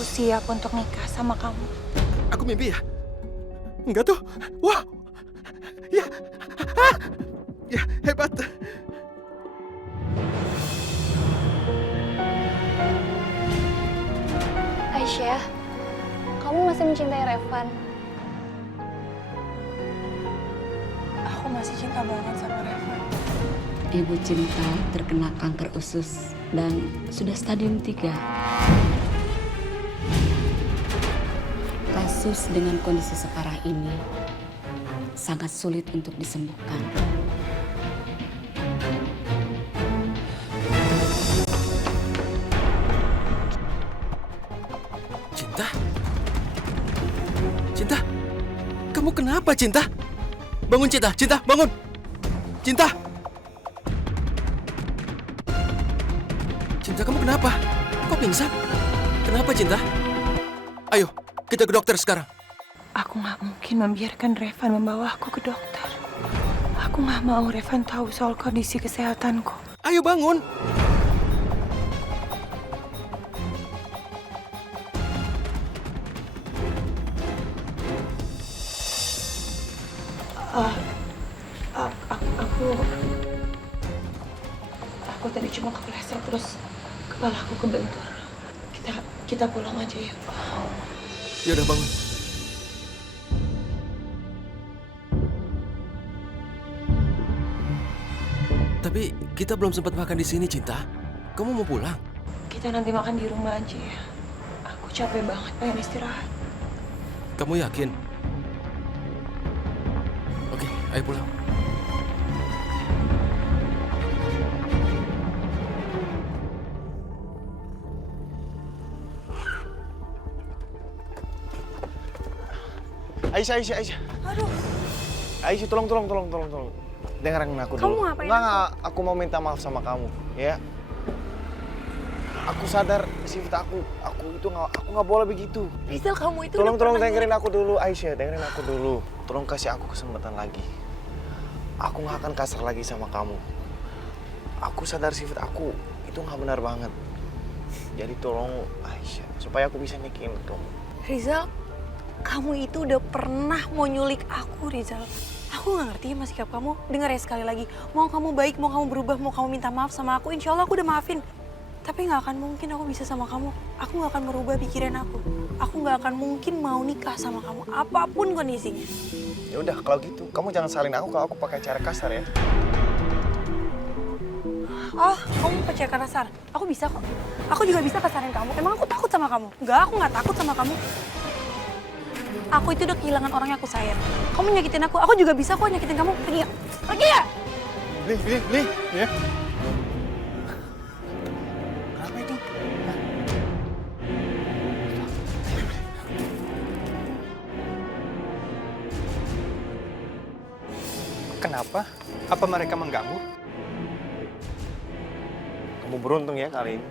aku siap untuk nikah sama kamu. Aku mimpi ya? Enggak tuh. Wah. Ya. Ah. Ya, hebat. Aisyah, kamu masih mencintai Revan? Aku masih cinta banget sama Revan. Ibu Cinta terkena kanker usus dan sudah stadium 3. Kasus dengan kondisi separah ini sangat sulit untuk disembuhkan. Cinta? Cinta? Kamu kenapa, Cinta? Bangun, Cinta. Cinta, bangun. Cinta. Cinta, kamu kenapa? Kok pingsan? Kenapa, Cinta? Ayo, kita ke dokter sekarang. Aku nggak mungkin membiarkan Revan membawa aku ke dokter. Aku nggak mau Revan tahu soal kondisi kesehatanku. Ayo bangun. Aku tadi cuma kepleset terus kepala aku kebentur. Kita pulang aja ya. Ya udah bangun. Tapi kita belum sempat makan di sini, Cinta. Kamu mau pulang? Kita nanti makan di rumah aja ya. Aku capek banget, pengen istirahat. Kamu yakin? Oke, ayo pulang. Aisyah. Aduh, Aisyah, tolong. Dengerin aku dulu. Kamu ngapain Enggak, aku mau minta maaf sama kamu, ya. Aku sadar sifat aku itu aku nggak boleh begitu. Rizal, kamu itu Tolong udah pernah dengerin aku dulu, Aisyah, dengerin aku dulu. Tolong kasih aku kesempatan lagi. Aku nggak akan kasar lagi sama kamu. Aku sadar sifat aku itu nggak benar banget. Jadi tolong Aisyah, supaya aku bisa nikahin kamu. Rizal, kamu itu udah pernah mau nyulik aku, Rizal. Aku nggak ngerti sama sikap kamu. Dengar ya sekali lagi. Mau kamu baik, mau kamu berubah, mau kamu minta maaf sama aku, insya Allah aku udah maafin. Tapi nggak akan mungkin aku bisa sama kamu. Aku nggak akan merubah pikiran aku. Aku nggak akan mungkin mau nikah sama kamu, apapun kondisinya. Ya udah, kalau gitu kamu jangan salin aku kalau aku pakai cara kasar ya. Oh, kamu percaya kasar? Aku bisa kok. Aku juga bisa kasarin kamu. Emang aku takut sama kamu? Enggak, aku nggak takut sama kamu. Aku itu udah kehilangan orang yang aku sayang. Kamu nyakitin aku juga bisa kok nyakitin kamu. Pergi ya? Pergi ya? Li, ya. Kenapa itu? Kenapa? Apa mereka mengganggu? Kamu beruntung ya kali ini.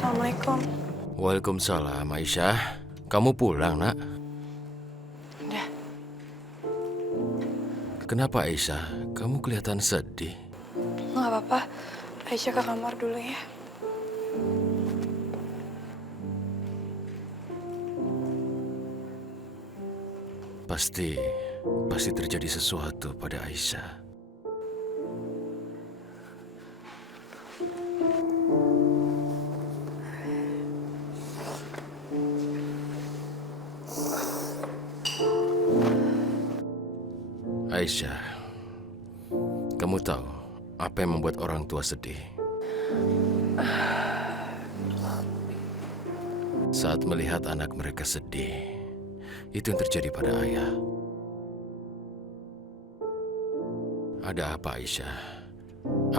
Assalamualaikum. Waalaikumsalam, Aisyah. Kamu pulang, Nak? Udah. Kenapa, Aisyah? Kamu kelihatan sedih. Nggak apa-apa. Aisyah ke kamar dulu ya. Pasti terjadi sesuatu pada Aisyah. Aisyah, kamu tahu apa yang membuat orang tua sedih? Saat melihat anak mereka sedih, itu yang terjadi pada ayah. Ada apa, Aisyah?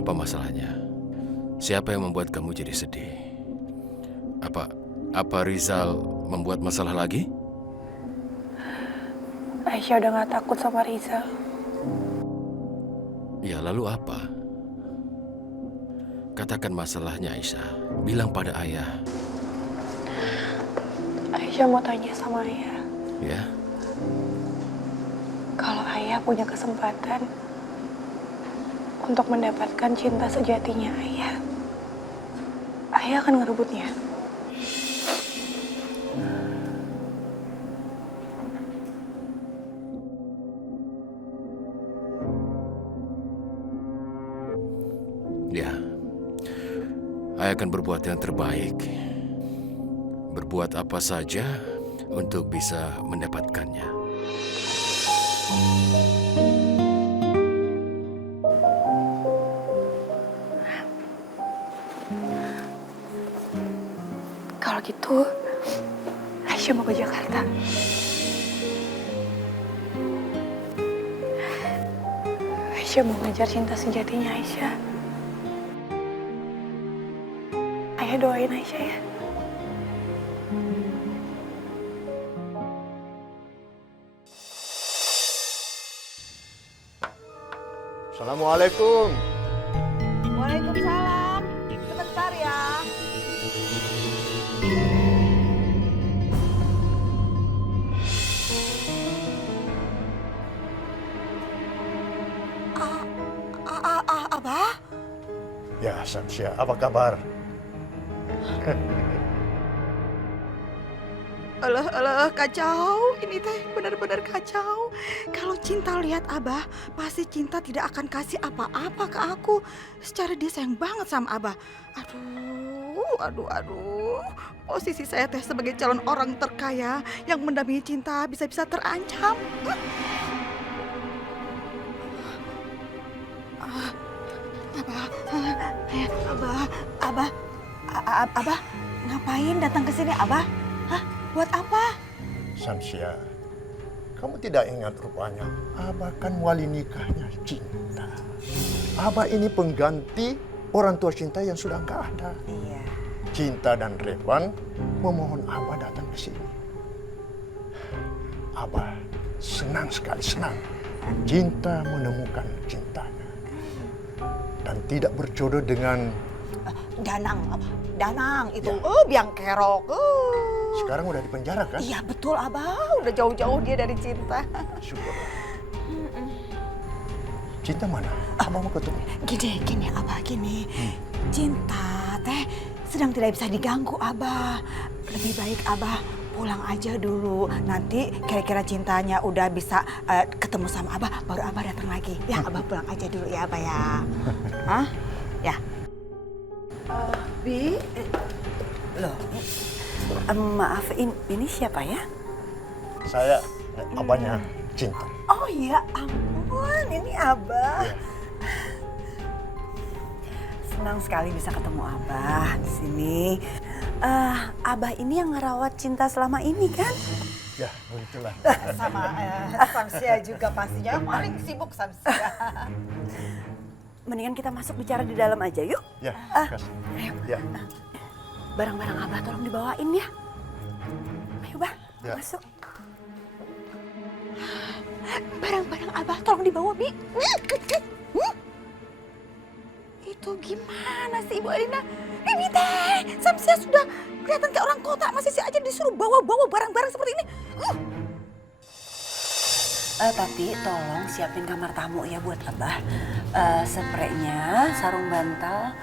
Apa masalahnya? Siapa yang membuat kamu jadi sedih? Apa Rizal membuat masalah lagi? Aisyah udah nggak takut sama Rizal. Ya, lalu apa? Katakan masalahnya, Aisyah. Bilang pada ayah. Aisyah mau tanya sama ayah. Ya? kalau ayah punya kesempatan untuk mendapatkan cinta sejatinya ayah akan ngerebutnya. Ya, ayah akan berbuat yang terbaik. Berbuat apa saja untuk bisa mendapatkannya. Kalau gitu, Aisyah mau ke Jakarta. Aisyah mau ngejar cinta sejatinya Aisyah. Ayah doain Aisyah ya. Assalamualaikum. Waalaikumsalam. Sebentar ya. Abah? Ya, Samsia, apa kabar? Alah, kacau. Ini teh benar-benar kacau. Kalau Cinta lihat Abah, pasti Cinta tidak akan kasih apa-apa ke aku. Secara dia sayang banget sama Abah. Aduh. Posisi saya teh sebagai calon orang terkaya yang mendampingi Cinta bisa-bisa terancam. Abah, ngapain datang ke sini, Abah? Hah? Buat apa? Samsia, kamu tidak ingat rupanya, Abah kan wali nikahnya Cinta. Abah ini pengganti orang tua Cinta yang sudah nggak ada. Iya. Cinta dan Revan memohon Abah datang ke sini. Abah senang sekali, senang. Cinta menemukan cintanya. Dan tidak berjodoh dengan... Danang itu, Ya. biang kerok. Sekarang udah di penjara kan? Iya betul Abah, udah jauh-jauh dia dari Cinta. Syukurlah. Cinta mana? Abah mau ketemu. Gini Abah, gini. Cinta teh sedang tidak bisa diganggu Abah. Lebih baik Abah pulang aja dulu. Nanti kira-kira Cintanya udah bisa ketemu sama Abah, baru Abah datang lagi. Ya Abah pulang aja dulu ya Abah ya. Hah? Ya. Bi, loh, maaf, ini siapa ya? Saya abahnya Cinta. Oh ya ampun, ini Abah. Iya. Senang sekali bisa ketemu Abah di sini. Abah ini yang ngerawat Cinta selama ini kan? Ya, begitulah. Sama Samsia juga pastinya paling sibuk Samsia. Mendingan kita masuk bicara di dalam aja yuk. Ya, kasih. Ya. Barang-barang Abah tolong dibawain ya. Ayo Bah, Ya. masuk. Barang-barang Abah tolong dibawa, Bi. Itu gimana sih Ibu Alina? Ini teh, Samsia sudah kelihatan kayak orang kota, masih sih aja disuruh bawa-bawa barang-barang seperti ini. Tapi tolong siapin kamar tamu ya buat Abah. Spraynya, sarung bantal,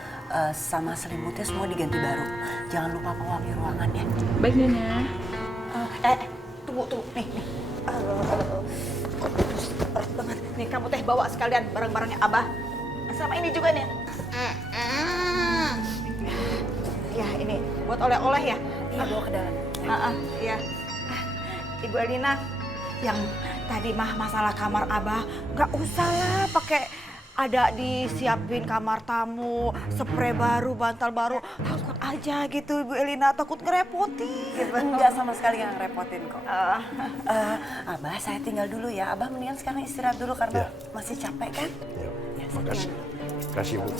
sama selimutnya semua diganti baru. Jangan lupa pewangi ruangannya. Baik, Nana. Tunggu. Nih. Berat banget. Nih kamu teh bawa sekalian barang-barangnya Abah. Sama ini juga nih. Ya ini buat oleh-oleh ya. Iya, bawa ke dalam. Iya. Ibu Alina, yang tadi mah masalah kamar Abah, nggak usah lah pakai ada disiapin kamar tamu, spray baru, bantal baru. Takut aja gitu Ibu Elina, takut ngerepotin. Enggak sama sekali nggak ngerepotin kok. Abah, saya tinggal dulu ya. Abah mendingan sekarang istirahat dulu karena Ya. masih capek kan? Ya, makasih. Kasih, Bu.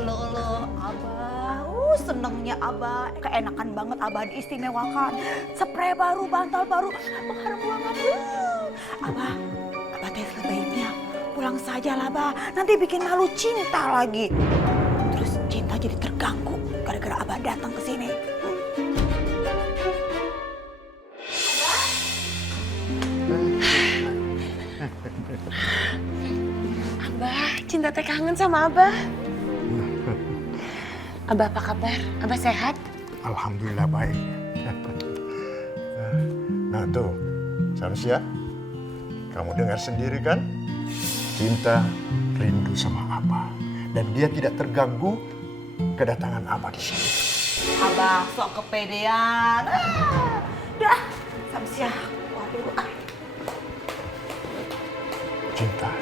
Loh, Abah, senengnya Abah, keenakan banget Abah diistimewakan. Spray baru, bantal baru, pengharum ruangan. Abah teh sebaiknya pulang saja lah, Abah. Nanti bikin malu Cinta lagi. Terus Cinta jadi terganggu gara-gara Abah datang ke sini. Cinta teh kangen sama Abah. Abah apa kabar? Abah sehat? Alhamdulillah baik. Nah tuh, Samsia, kamu dengar sendiri kan? Cinta rindu sama Abah. Dan dia tidak terganggu kedatangan Abah di sini. Abah sok kepedean. Dah, Samsia. Waduh. Cinta,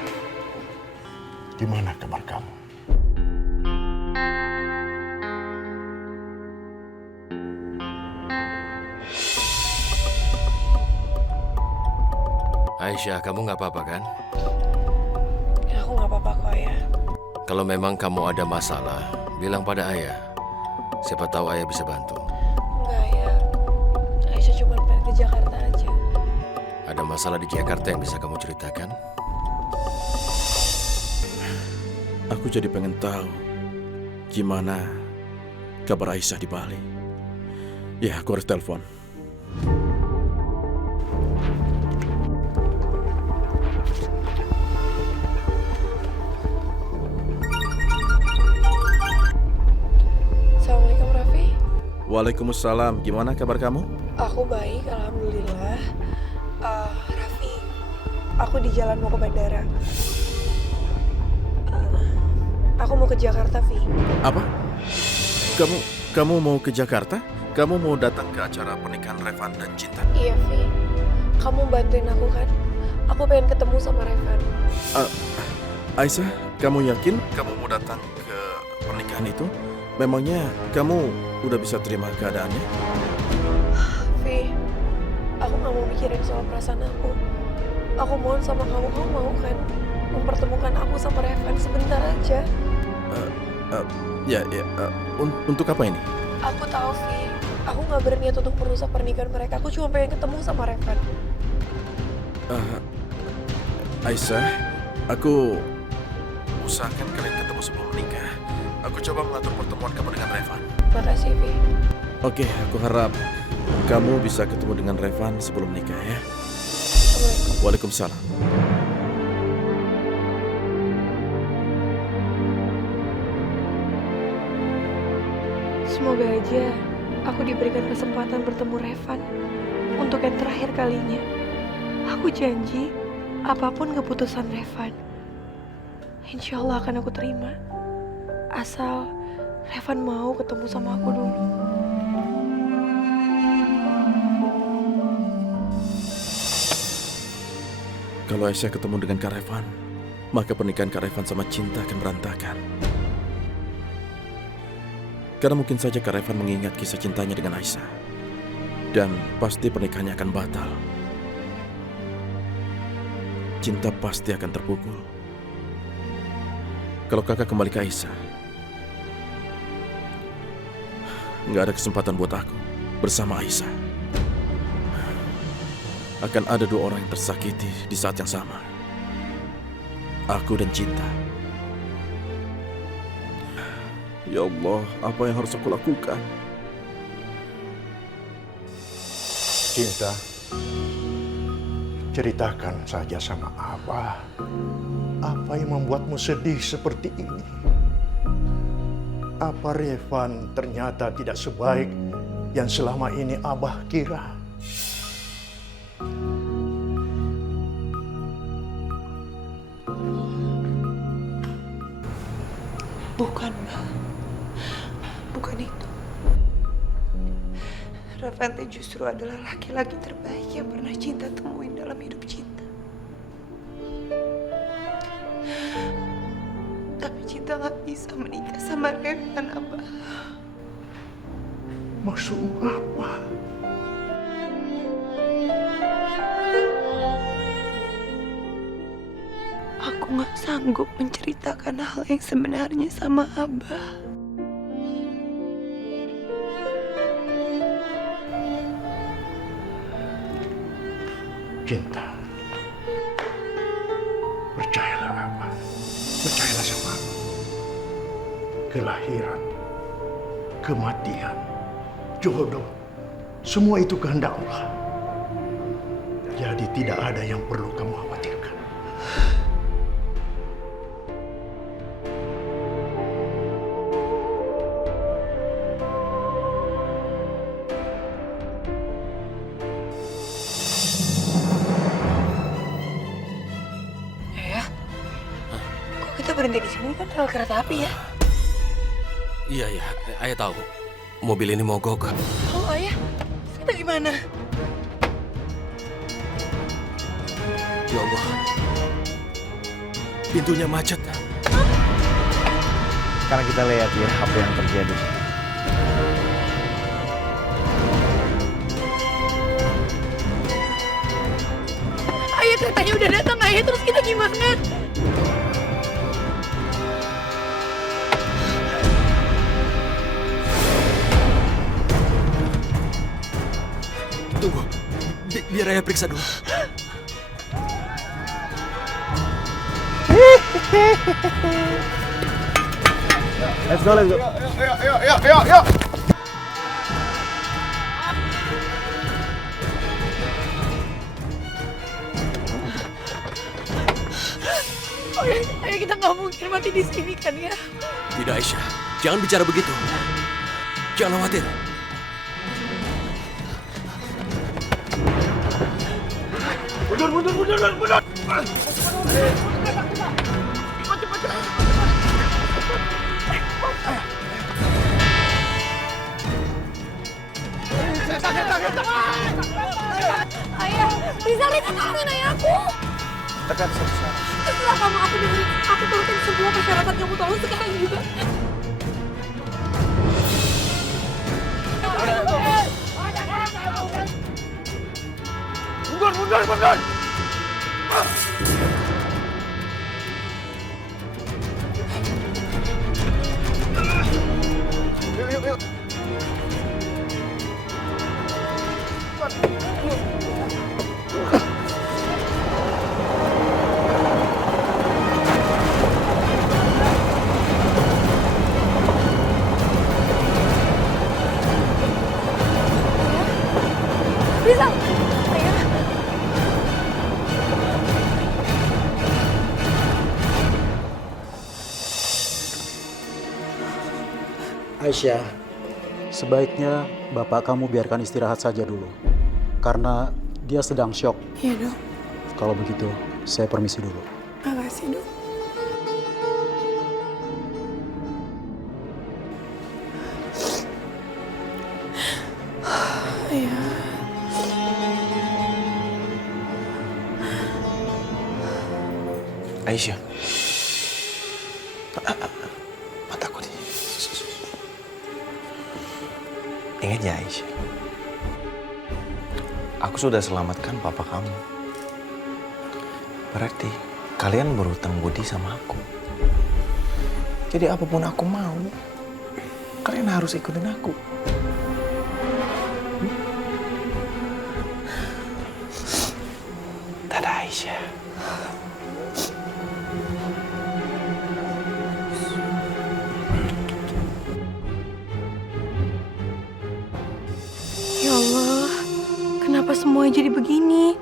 gimana kabar kamu? Aisyah, kamu nggak apa-apa kan? Aku nggak apa-apa kok ya. Kalau memang kamu ada masalah, bilang pada ayah. Siapa tahu ayah bisa bantu. Enggak ya, Aisyah cuma pengen ke Jakarta aja. Ada masalah di Jakarta yang bisa kamu ceritakan? Aku jadi pengen tahu gimana kabar Aisyah di Bali. Ya, aku harus telepon. Assalamualaikum Raffi. Waalaikumsalam, gimana kabar kamu? Aku baik, alhamdulillah. Raffi, aku di jalan mau ke bandara. Aku mau ke Jakarta, Vi. Apa? Kamu mau ke Jakarta? Kamu mau datang ke acara pernikahan Revan dan Cinta? Iya, Vi. Kamu bantuin aku kan? Aku pengen ketemu sama Revan. Aisyah, kamu yakin kamu mau datang ke pernikahan itu? Memangnya kamu udah bisa terima keadaannya? Vi, aku gak mau mikirin soal perasaan aku. Aku mohon sama kamu mau kan? Mempertemukan aku sama Revan sebentar aja. Untuk apa ini? Aku tahu, Vi. Aku gak berniat untuk merusak pernikahan mereka. Aku cuma pengen ketemu sama Revan. Aisyah, aku usahakan kalian ketemu sebelum menikah. Aku coba mengatur pertemuan kamu dengan Revan. Makasih, Vi. Oke, aku harap kamu bisa ketemu dengan Revan sebelum nikah ya. Assalamualaikum. Waalaikumsalam. Semoga aja aku diberikan kesempatan bertemu Revan untuk yang terakhir kalinya. Aku janji, apapun keputusan Revan, insya Allah akan aku terima. Asal Revan mau ketemu sama aku dulu. Kalau Aisyah ketemu dengan Kak Revan, maka pernikahan Kak Revan sama Cinta akan berantakan. Karena mungkin saja Kak Revan mengingat kisah cintanya dengan Aisyah. Dan pasti pernikahannya akan batal. Cinta pasti akan terpukul. Kalau kakak kembali ke Aisyah, nggak ada kesempatan buat aku bersama Aisyah. Akan ada dua orang yang tersakiti di saat yang sama. Aku dan Cinta. Ya Allah, apa yang harus aku lakukan? Cinta, ceritakan saja sama Abah. Apa yang membuatmu sedih seperti ini? Apa Revan ternyata tidak sebaik yang selama ini Abah kira? Bukan, Ma. Bukan itu. Revan teh justru adalah laki-laki terbaik yang pernah Cinta temuin dalam hidup Cinta. Tapi Cinta gak bisa menikah sama Revan, Abah. Maksudmu apa? Aku gak sanggup menceritakan hal yang sebenarnya sama Abah. Cinta, percayalah Abah. Percayalah sama Abah. Kelahiran, kematian, jodoh, semua itu kehendak Allah. Jadi tidak ada yang perlu kamu khawatirkan. berhenti di sini kan rel kereta api ya? Iya, ayah tahu. Mobil ini mogok. Oh ayah, kita gimana? Ya Allah. Pintunya macet. Karena kita lihat ya apa yang terjadi. Ayah keretanya udah datang ayah, terus kita gimana? Tunggu. Biar ayah periksa dulu. Let's go. Yuk. Ayah kita nggak mungkin mati di sini kan ya? Tidak, Aisyah. Jangan bicara begitu. Jangan khawatir. Mundur. Ayah, Rizal tolongin ayah aku. Tekan satu. Setelah kamu aku dengerin, aku turutin semua persyaratan kamu, tolong sekarang juga. Mundur. Yuk. Rizal, ayah. Aisyah, sebaiknya bapak kamu biarkan istirahat saja dulu. Karena dia sedang syok. Iya dok. Kalau begitu, saya permisi dulu. Makasih dok. Ayah. Aisyah. Mataku nih. Ingat ya Aisyah. Aku sudah selamatkan papa kamu. Berarti kalian berhutang budi sama aku. Jadi apapun aku mau, kalian harus ikutin aku. Dadah Aisyah. Ya Allah, kenapa semuanya jadi begini?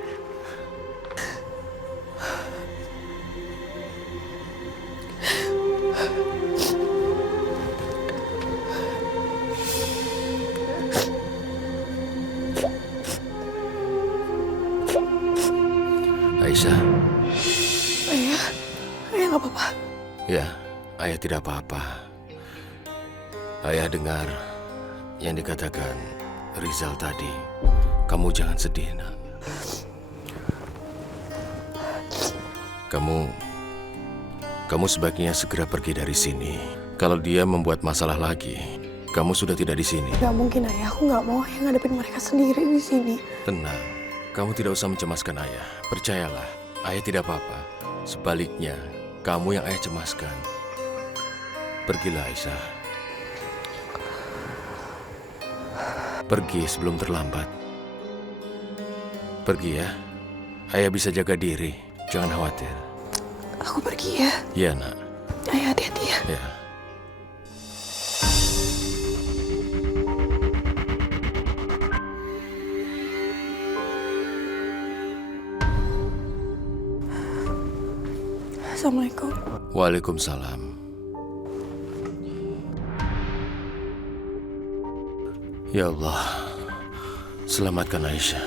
Aisyah. Ayah nggak apa-apa. Ya, ayah tidak apa-apa. Ayah dengar yang dikatakan Rizal tadi. Kamu jangan sedih, nak. Kamu sebaiknya segera pergi dari sini. Kalau dia membuat masalah lagi, kamu sudah tidak di sini. Gak mungkin ayah, aku nggak mau ayah ngadepin mereka sendiri di sini. Tenang, kamu tidak usah mencemaskan ayah. Percayalah, ayah tidak apa-apa. Sebaliknya, kamu yang ayah cemaskan. Pergilah, Aisyah. Pergi sebelum terlambat. Pergi ya. Ayah bisa jaga diri. Jangan khawatir. Aku pergi ya. Iya, nak. Ayah hati-hati ya. Ya. Assalamualaikum. Waalaikumsalam. Ya Allah, selamatkan Aisyah.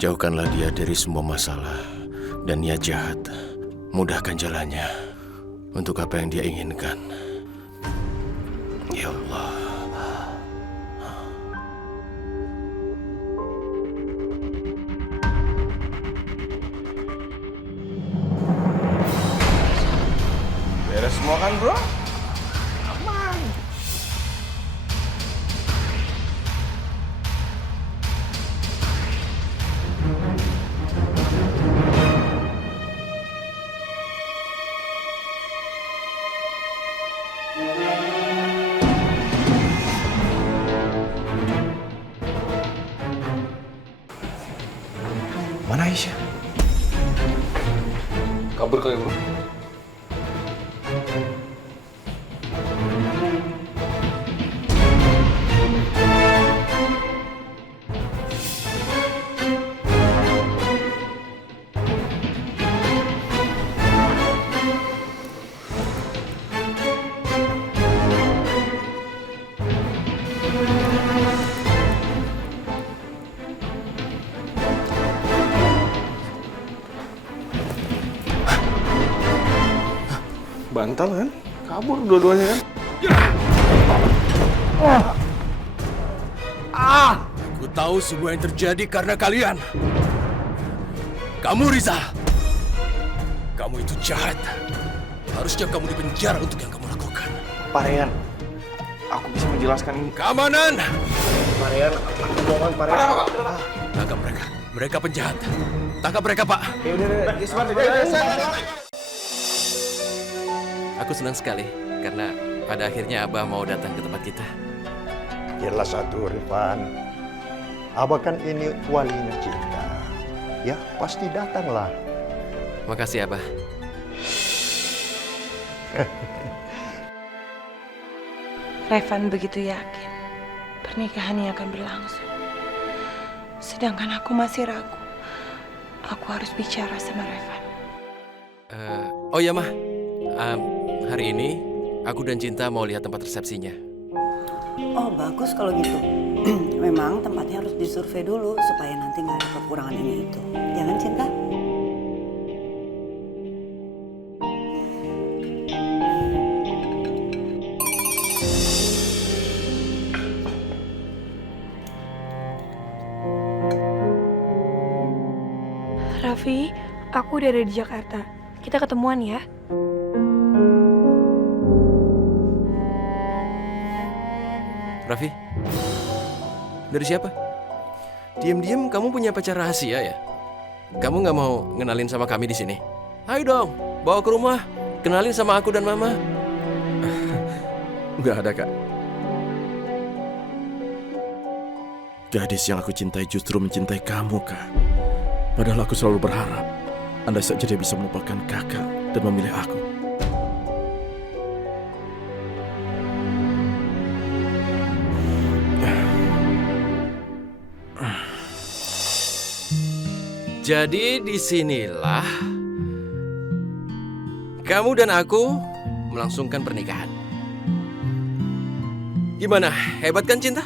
Jauhkanlah dia dari semua masalah dan niat jahat. Mudahkan jalannya. untuk apa yang dia inginkan. Ya Allah. Beres semua kan, bro? Mana Aisyah? Kabur kali, bro. Bantal kan? Kabur dua-duanya kan? Aku tahu semua yang terjadi karena kalian. Kamu, Rizal. Kamu itu jahat. Harusnya kamu dipenjara untuk yang kamu lakukan. Pak Rehan, aku bisa menjelaskan ini. Keamanan! Pak Rehan, aku mohon Pak Rehan. Tangkap mereka. Mereka penjahat. Tangkap mereka, Pak. Aku senang sekali karena pada akhirnya Abah mau datang ke tempat kita. Jelas satu, Rifan. Abah kan ini walinya Cinta. Ya, pasti datanglah. Makasih, Abah. Revan begitu yakin pernikahannya akan berlangsung. Sedangkan aku masih ragu. Aku harus bicara sama Revan. Oh ya, Mah. Hari ini aku dan Cinta mau lihat tempat resepsinya. Oh, bagus kalau gitu. Memang tempatnya harus disurvei dulu supaya nanti nggak ada kekurangan ini itu. Jangan, Cinta? Raffi, aku udah ada di Jakarta. Kita ketemuan ya. Raffi, dari siapa? Diam-diam kamu punya pacar rahasia ya? Kamu nggak mau ngenalin sama kami di sini? Ayo dong, bawa ke rumah, kenalin sama aku dan Mama. Nggak ada, Kak. Gadis yang aku cintai justru mencintai kamu, Kak. Padahal aku selalu berharap andai saja dia bisa melupakan Kakak dan memilih aku. Jadi disinilah kamu dan aku melangsungkan pernikahan. Gimana? Hebat kan, Cinta?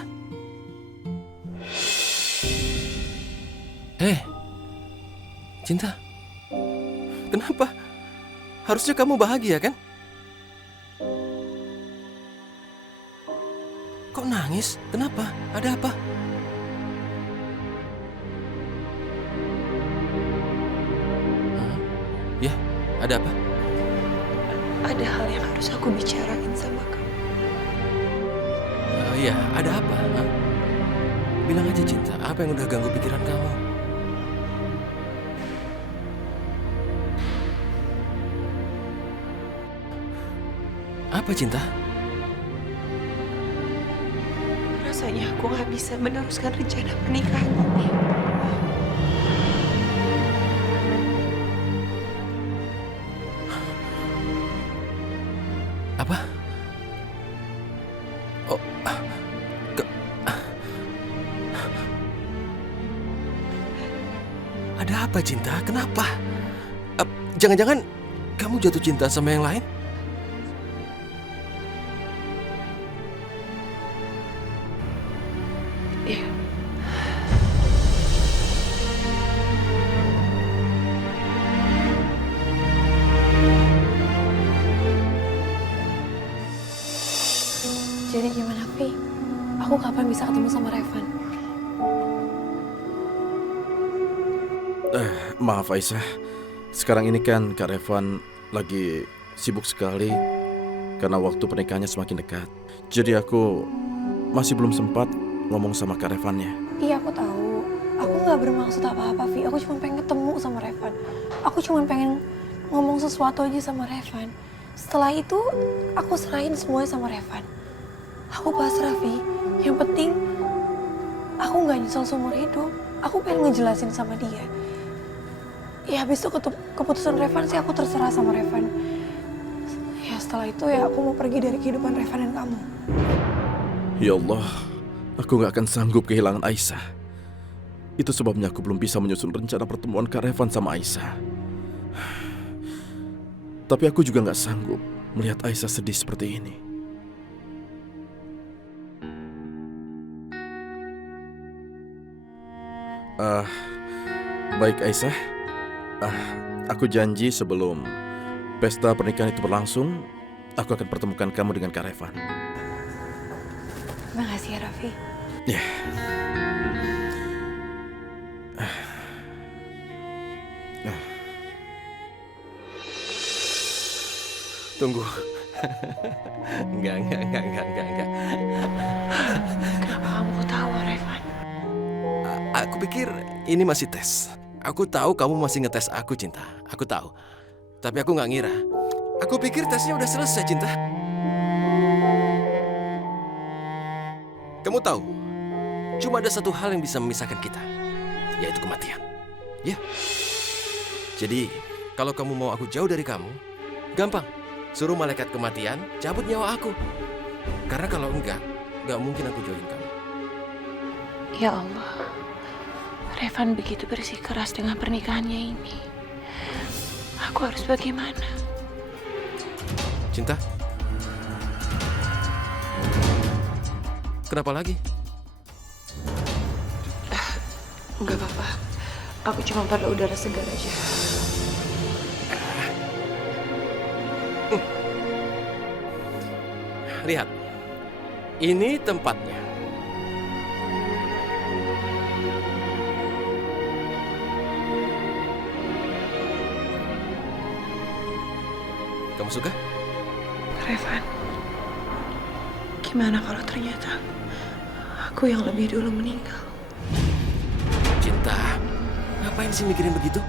Cinta, kenapa? Harusnya kamu bahagia kan? Kok nangis? Kenapa? Ada apa? Ya, ada apa? Ada hal yang harus aku bicarain sama kamu. Iya, ada apa? Bilang aja, Cinta, apa yang udah ganggu pikiran kamu? Apa, Cinta? Rasanya aku gak bisa meneruskan rencana pernikahan ini. Apa? Oh, ada apa, Cinta? Kenapa? Jangan-jangan kamu jatuh cinta sama yang lain? Iya. Kamu kapan bisa ketemu sama Revan? Maaf Aisyah, sekarang ini kan Kak Revan lagi sibuk sekali karena waktu pernikahannya semakin dekat. Jadi aku masih belum sempat ngomong sama Kak Revannya. Iya, aku tahu. Aku nggak bermaksud apa-apa, Vi. Aku cuma pengen ketemu sama Revan. Aku cuma pengen ngomong sesuatu aja sama Revan. Setelah itu, aku serahin semuanya sama Revan. Aku pasrah, Vi. Yang penting, aku nggak nyesel seumur hidup. Aku pengen ngejelasin sama dia. Ya, habis itu keputusan Revan sih aku terserah sama Revan. Ya, setelah itu ya aku mau pergi dari kehidupan Revan dan kamu. Ya Allah, aku gak akan sanggup kehilangan Aisyah. Itu sebabnya aku belum bisa menyusun rencana pertemuan Kak Revan sama Aisyah. Tapi aku juga gak sanggup melihat Aisyah sedih seperti ini. Baik Aisyah, aku janji sebelum pesta pernikahan itu berlangsung, aku akan pertemukan kamu dengan Kak Revan. Makasih ya, Raffi. Ya. Tunggu. Enggak. Kenapa kamu ketawa, Revan? Aku pikir ini masih tes. Aku tahu kamu masih ngetes aku, Cinta. Aku tahu. Tapi aku nggak ngira. Aku pikir tesnya udah selesai, Cinta. Kamu tahu, cuma ada satu hal yang bisa memisahkan kita, yaitu kematian. Ya. Jadi, kalau kamu mau aku jauh dari kamu, gampang. Suruh malaikat kematian cabut nyawa aku. Karena kalau enggak mungkin aku jauhin kamu. Ya Allah, Revan begitu bersikeras dengan pernikahannya ini. Aku harus bagaimana? Cinta? Kenapa lagi? Enggak apa-apa. Aku cuma perlu udara segar aja. Lihat, ini tempatnya. Kamu suka? Revan, gimana kalau ternyata aku yang lebih dulu meninggal? Cinta, ngapain sih mikirin begitu?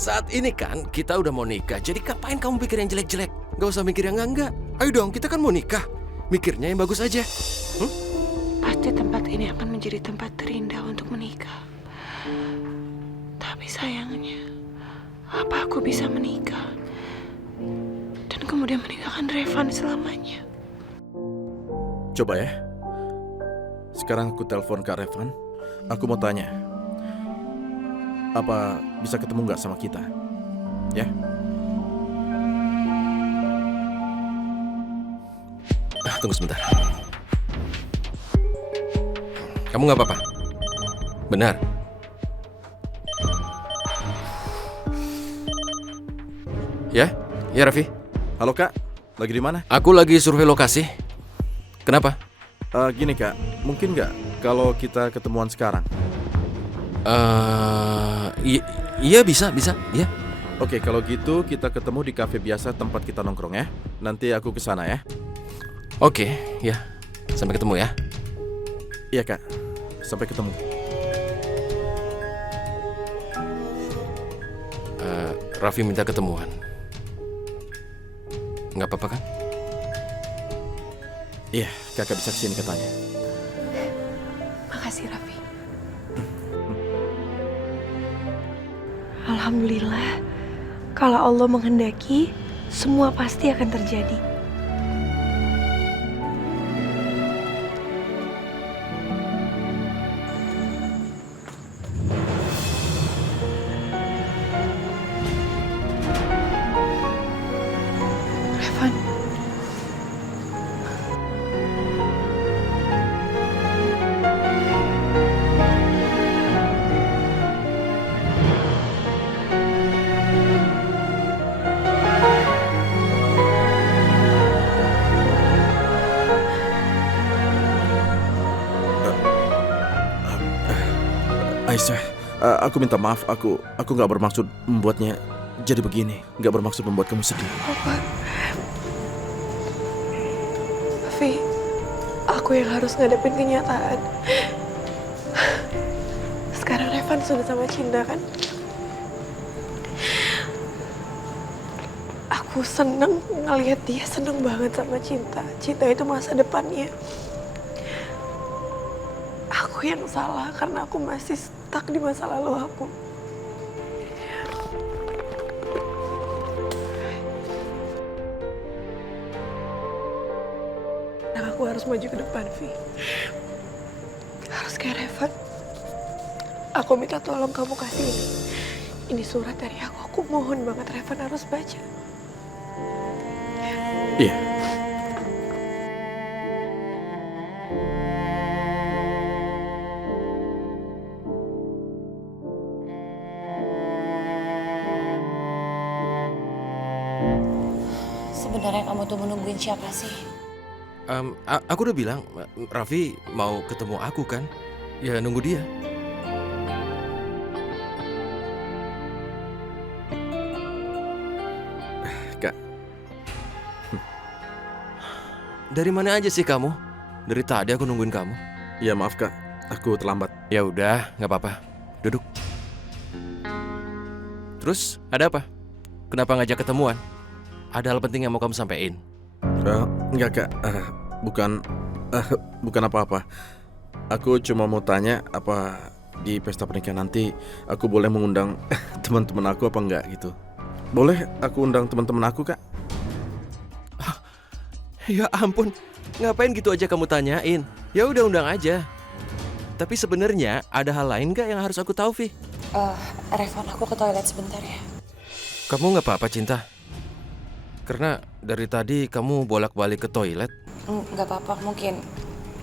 Saat ini kan kita udah mau nikah, jadi ngapain kamu pikir yang jelek-jelek? Gak usah mikir yang enggak. Ayo dong, kita kan mau nikah. Mikirnya yang bagus aja. Pasti tempat ini akan menjadi tempat terindah untuk menikah. Tapi sayangnya, apa aku bisa menikah dan kemudian meninggalkan Revan selamanya? Coba ya. Sekarang aku telepon Kak Revan. Aku mau tanya, apa bisa ketemu nggak sama kita? Ya? Tunggu sebentar. Kamu nggak apa-apa? Benar? Ya? Ya, Raffi? Halo Kak, lagi di mana? Aku lagi survei lokasi. Kenapa? Gini Kak, mungkin nggak kalau kita ketemuan sekarang? Iya bisa, ya. Oke, kalau gitu kita ketemu di kafe biasa tempat kita nongkrong ya. Nanti aku ke sana ya. Oke, ya. Sampai ketemu ya. Iya Kak, sampai ketemu. Raffi minta ketemuan. Nggak apa-apa kan? Iya, Kakak bisa kesini katanya. Makasih, Raffi. Alhamdulillah, kalau Allah menghendaki, semua pasti akan terjadi. Revan, Aisyah, aku minta maaf. Aku nggak bermaksud membuatnya jadi begini. Nggak bermaksud membuat kamu sedih. Apa? Vi, aku yang harus ngadepin kenyataan. Sekarang Revan sudah sama Cinta kan? Aku seneng ngelihat dia seneng banget sama Cinta. Cinta itu masa depannya. Aku yang salah karena aku masih stuck di masa lalu aku. Dan aku harus maju ke depan, Vi. Harus kayak Revan. Aku minta tolong kamu kasih ini surat dari aku. Aku mohon banget Revan harus baca. Iya. Sebenarnya kamu tuh menungguin siapa sih? Aku udah bilang, Raffi mau ketemu aku kan? Ya nunggu dia. Kak. Dari mana aja sih kamu? Dari tadi aku nungguin kamu. Ya maaf Kak, aku terlambat. Ya udah, nggak apa-apa. Duduk. Terus ada apa? Kenapa ngajak ketemuan? Ada hal penting yang mau kamu sampein? Enggak Kak, bukan apa-apa. Aku cuma mau tanya apa di pesta pernikahan nanti aku boleh mengundang teman-teman aku apa enggak gitu. Boleh aku undang teman-teman aku Kak? Ya ampun, ngapain gitu aja kamu tanyain? Ya udah undang aja. Tapi sebenarnya ada hal lain nggak yang harus aku tahu, Vi? Revan, aku ke toilet sebentar ya. Kamu nggak apa-apa, Cinta? Karena dari tadi kamu bolak-balik ke toilet. Nggak apa-apa, mungkin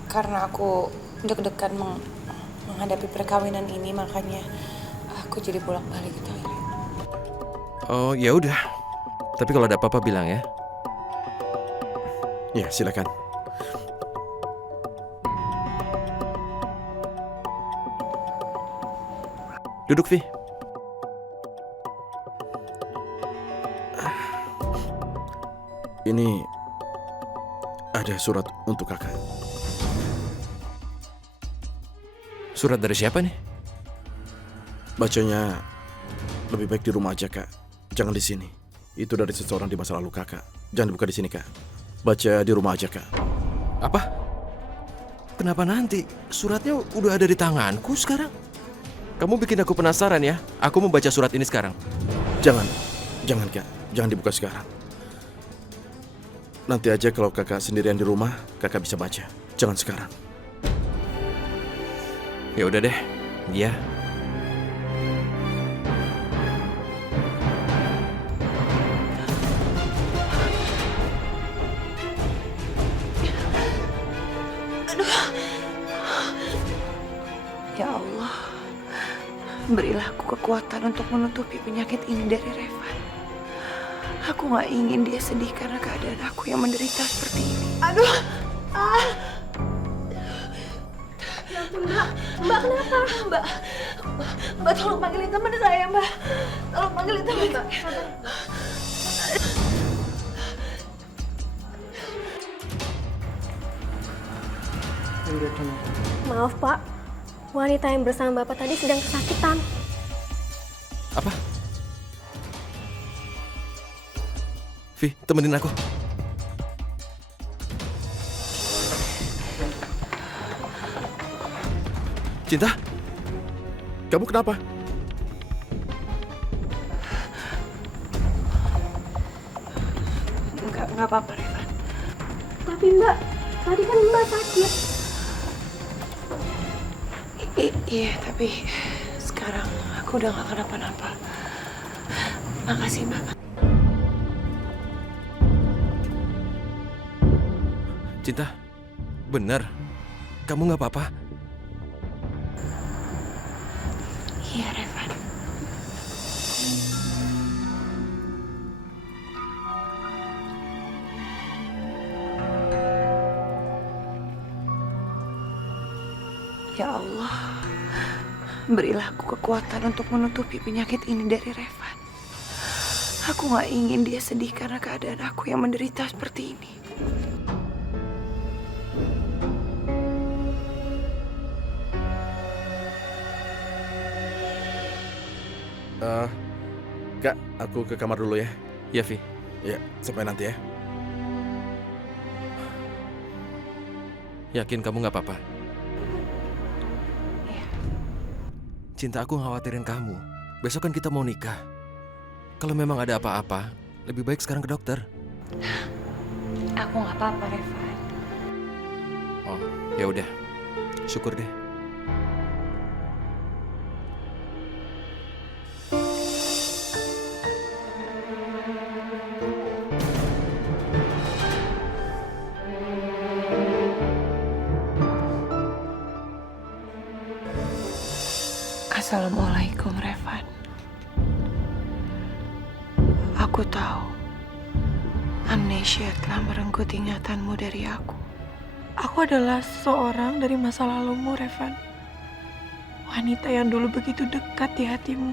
karena aku deg-degan menghadapi perkawinan ini, makanya aku jadi bolak-balik ke toilet. Oh, ya udah. Tapi kalau ada apa-apa bilang ya. Ya, silakan. Duduk, Vi. Ini ada surat untuk kakak. Surat dari siapa nih? Bacanya lebih baik di rumah aja kak. Jangan di sini. Itu dari seseorang di masa lalu kakak. Jangan dibuka di sini kak. Baca di rumah aja kak. Apa? Kenapa nanti? Suratnya udah ada di tanganku sekarang. Kamu bikin aku penasaran ya. Aku mau baca surat ini sekarang. Jangan kak. Jangan dibuka sekarang. Nanti aja kalau kakak sendirian di rumah, kakak bisa baca. Jangan sekarang. Ya udah deh. Iya. Ya Allah, berilah aku kekuatan untuk menutupi penyakit ini dari Revan. Aku gak ingin dia sedih karena keadaan aku yang menderita seperti ini. Aduh, ya ampun Mbak, Mbak kenapa? Mbak tolong panggilin teman saya Mbak. Tolong panggilin teman Mbak. Maaf Pak, wanita yang bersama Bapak tadi sedang kesakitan. Apa? Vi, temenin aku. Cinta? Kamu kenapa? Enggak apa-apa, Revan. Tapi Mbak, tadi kan Mbak sakit. Iya, tapi sekarang aku udah gak kenapa-napa. Makasih, Mbak. Cinta, bener. Kamu gak apa-apa? Iya, Revan. Ya Allah, berilah aku kekuatan untuk menutupi penyakit ini dari Revan. Aku gak ingin dia sedih karena keadaan aku yang menderita seperti ini. Kak, aku ke kamar dulu ya. Ya, Vi. Ya, sampai nanti ya. Yakin kamu gak apa-apa? Cinta, aku khawatirin kamu. Besok kan kita mau nikah. Kalau memang ada apa-apa, lebih baik sekarang ke dokter. Aku gak apa-apa, Revan. Oh, ya udah. Syukur deh. Assalamualaikum, Revan. Aku tahu amnesia telah merenggut ingatanmu dari aku. Aku adalah seseorang dari masa lalumu, Revan. Wanita yang dulu begitu dekat di hatimu.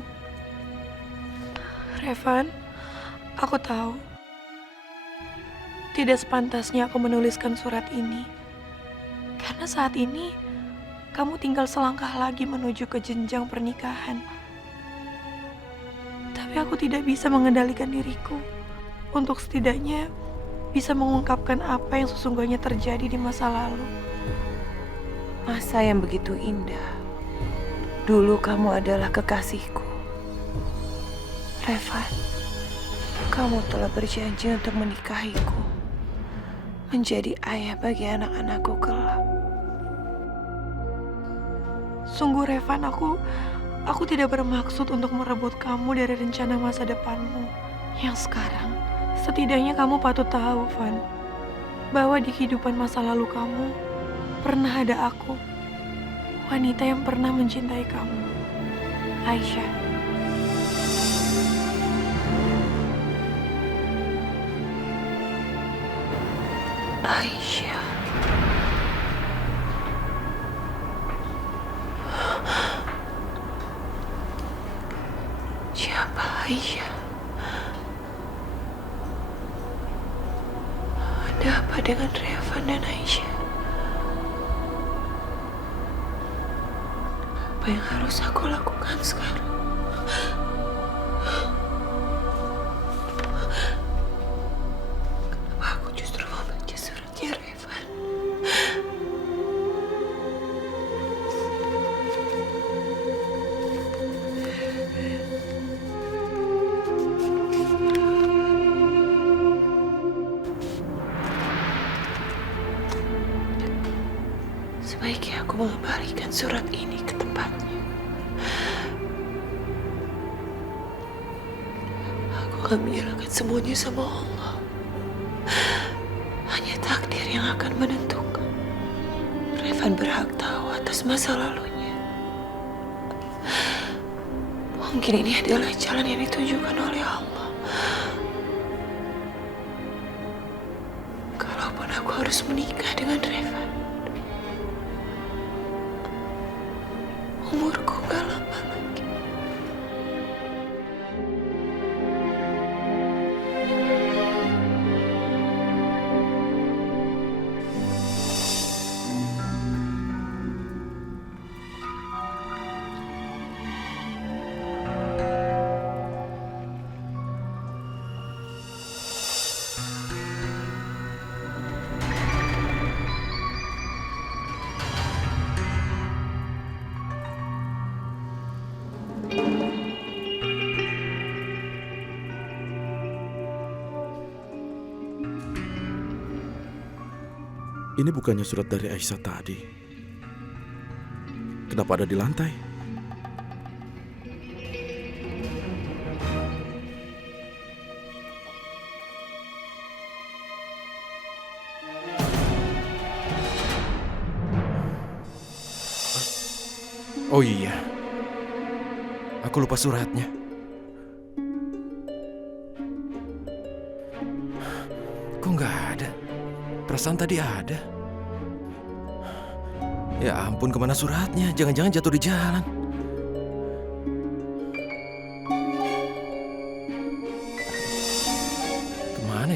Revan, aku tahu. Tidak sepantasnya aku menuliskan surat ini. Karena saat ini, kamu tinggal selangkah lagi menuju ke jenjang pernikahan. Tapi aku tidak bisa mengendalikan diriku untuk setidaknya bisa mengungkapkan apa yang sesungguhnya terjadi di masa lalu. Masa yang begitu indah. Dulu kamu adalah kekasihku. Revan, kamu telah berjanji untuk menikahiku. Menjadi ayah bagi anak-anakku kelak. Sungguh Revan, aku tidak bermaksud untuk merebut kamu dari rencana masa depanmu. Yang sekarang, setidaknya kamu patut tahu, Van, bahwa di kehidupan masa lalu kamu, pernah ada aku, wanita yang pernah mencintai kamu, Aisyah. Aisyah. Siapa Aisyah? Ada apa dengan Revan dan Aisyah? Apa yang harus aku lakukan sekarang? Kenapa aku justru membaca suratnya Revan? Sebaiknya aku mengembalikan surat ini ke tempatnya. Aku akan menyerahkan semuanya sama Allah. Hanya takdir yang akan menentukan. Revan berhak tahu atas masa lalunya. Mungkin ini adalah jalan yang ditunjukkan oleh Allah. Kalaupun aku harus menikah dengan Revan, umurku gak lama lagi. Ini bukannya surat dari Aisyah tadi. Kenapa ada di lantai? Oh iya, aku lupa suratnya. Kok nggak ada? Perasaan tadi ada. Ya ampun, kemana suratnya? Jangan-jangan jatuh di jalan.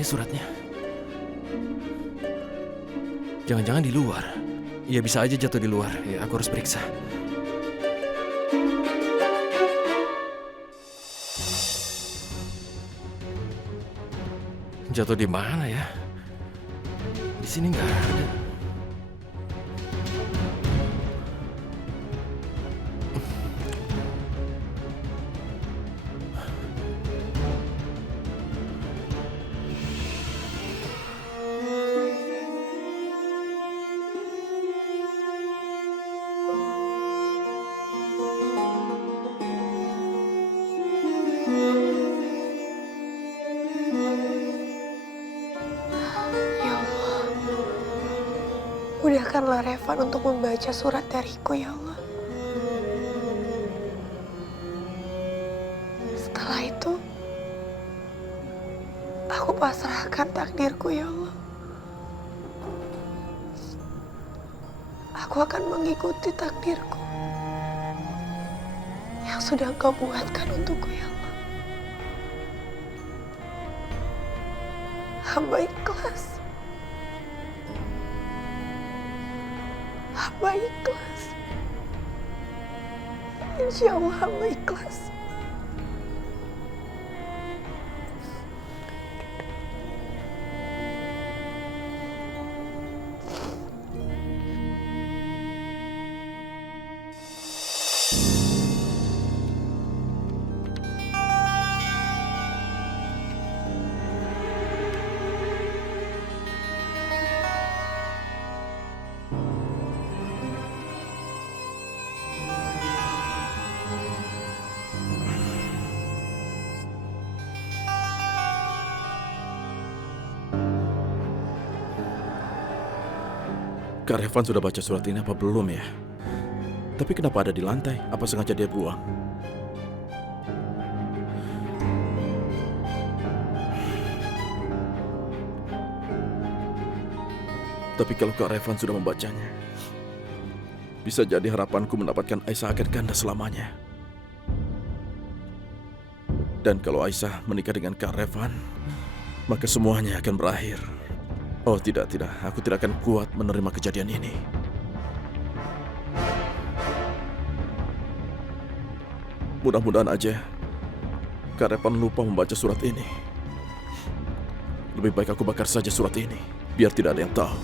ya suratnya? Jangan-jangan di luar. Iya, bisa aja jatuh di luar. Ya, aku harus periksa. Jatuh di mana ya? Di sini nggak ada. Ya Allah, mudahkanlah Revan untuk membaca surat dariku, ya Allah. Setelah itu, aku pasrahkan takdirku, ya Allah. Aku akan mengikuti takdirku yang sudah Engkau buatkan untukku, ya Allah. Hamba ikhlas. Hamba ikhlas. Insya Allah hamba ikhlas. Kak Revan sudah baca surat ini apa belum ya? Tapi kenapa ada di lantai? Apa sengaja dia buang? Tapi kalau Kak Revan sudah membacanya, bisa jadi harapanku mendapatkan Aisyah akan ganda selamanya. Dan kalau Aisyah menikah dengan Kak Revan, maka semuanya akan berakhir. Oh tidak, aku tidak akan kuat menerima kejadian ini. Mudah-mudahan aja Kak Revan lupa membaca surat ini. Lebih baik aku bakar saja surat ini, biar tidak ada yang tahu.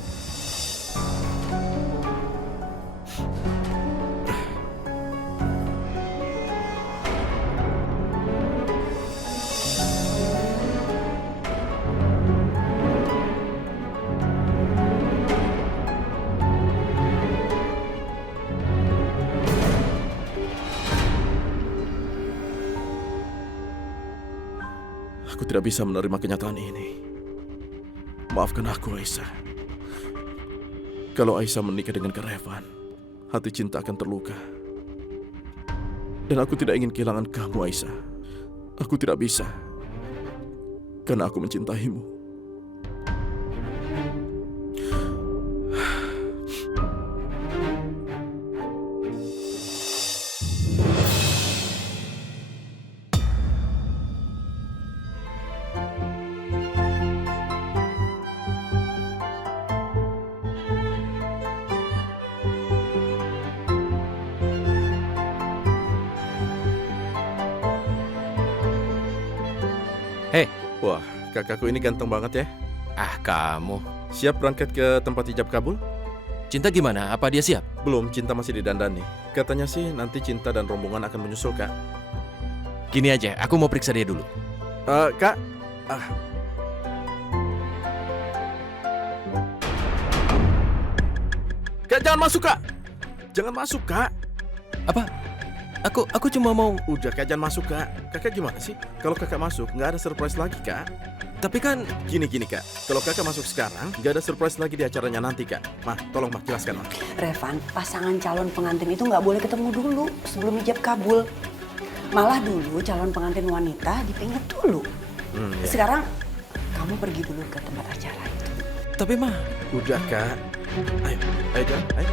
Aku tidak bisa menerima kenyataan ini. Maafkan aku, Aisyah. Kalau Aisyah menikah dengan Kak Revan, hati cinta akan terluka. Dan aku tidak ingin kehilangan kamu, Aisyah. Aku tidak bisa. Karena aku mencintaimu. Hei, Wah, kakakku ini ganteng banget ya. kamu. Siap berangkat ke tempat hijab kabul? Cinta gimana? Apa dia siap? Belum, Cinta masih didandani. Katanya sih nanti Cinta dan rombongan akan menyusul, Kak. Gini aja, aku mau periksa dia dulu. Kak. Kak, jangan masuk, Kak. Jangan masuk, Kak. Apa? Aku cuma mau... Udah, Kak, jangan masuk, Kak. Kakak gimana sih? Kalau kakak masuk, nggak ada surprise lagi, Kak. Tapi kan... Gini, Kak. Kalau kakak masuk sekarang, nggak ada surprise lagi di acaranya nanti, Kak. Mah, tolong, Mah, jelaskan, Mah. Revan, pasangan calon pengantin itu nggak boleh ketemu dulu sebelum hijab kabul. Malah dulu calon pengantin wanita dipingat dulu. Ya. Sekarang kamu pergi dulu ke tempat acara itu. Tapi, Mah... Udah, Kak. Ayo, jalan, ayo.